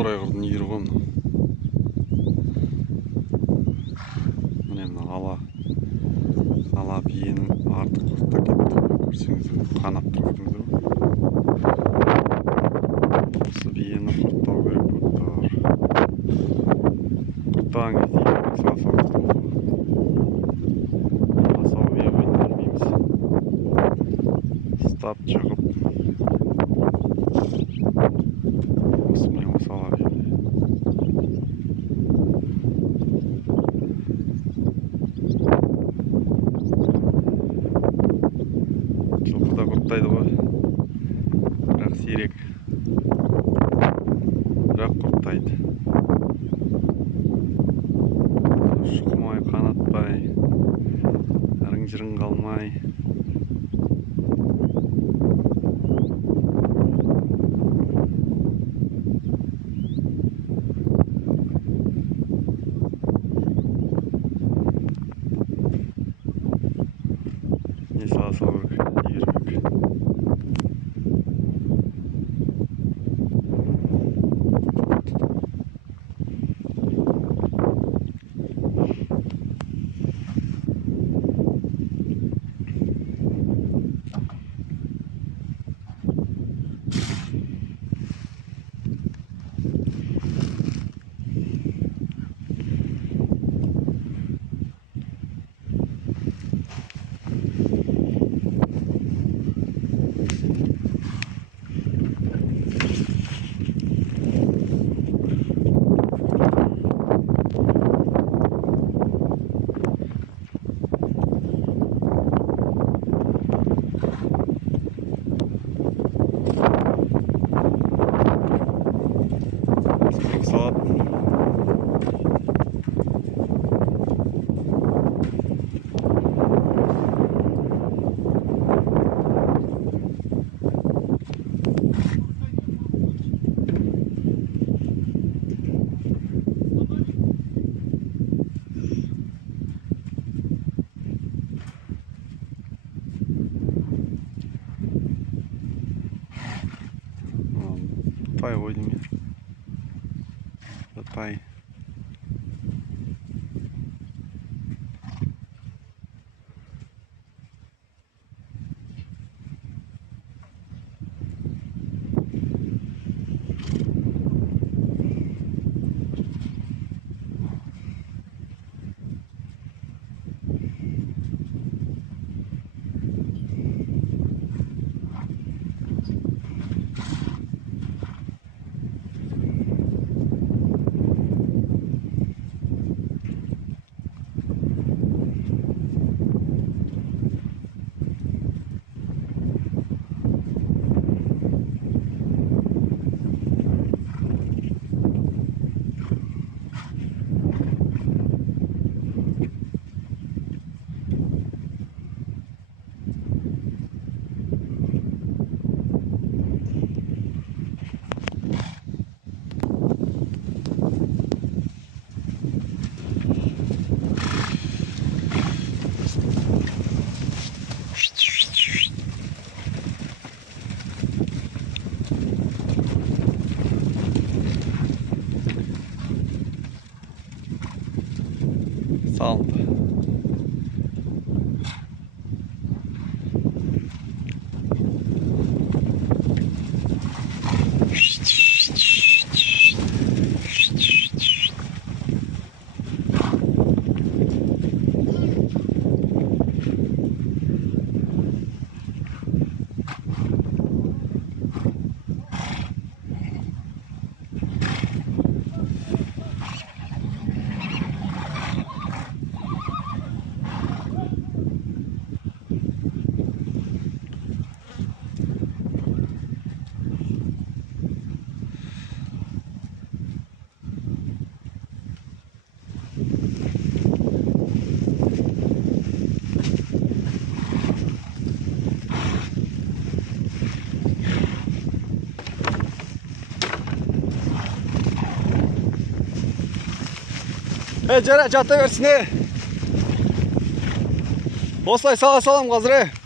торай қырдың иірі ғой мына. Міне мына ала биенің артық құртта кетті. Көрсеңіздер қанап тұр, көрдіңіздер ме? Осы биені құрттау керек болып тұр. Құрттаған кезде салсау болды. Асау бие ойнамаймыз. Ұстап жығып осымен осала бие. Жылқы да құрттайды ғой, бірақ сирек, бірақ құрттайды. Шұқымай, қанатпай, ірің-жірің қалмай. Не саласау керек, иірмек. Салат. Тай ғой деймін. Тай. Salındı. Жара жата берсін. Осылай сала салам қазір.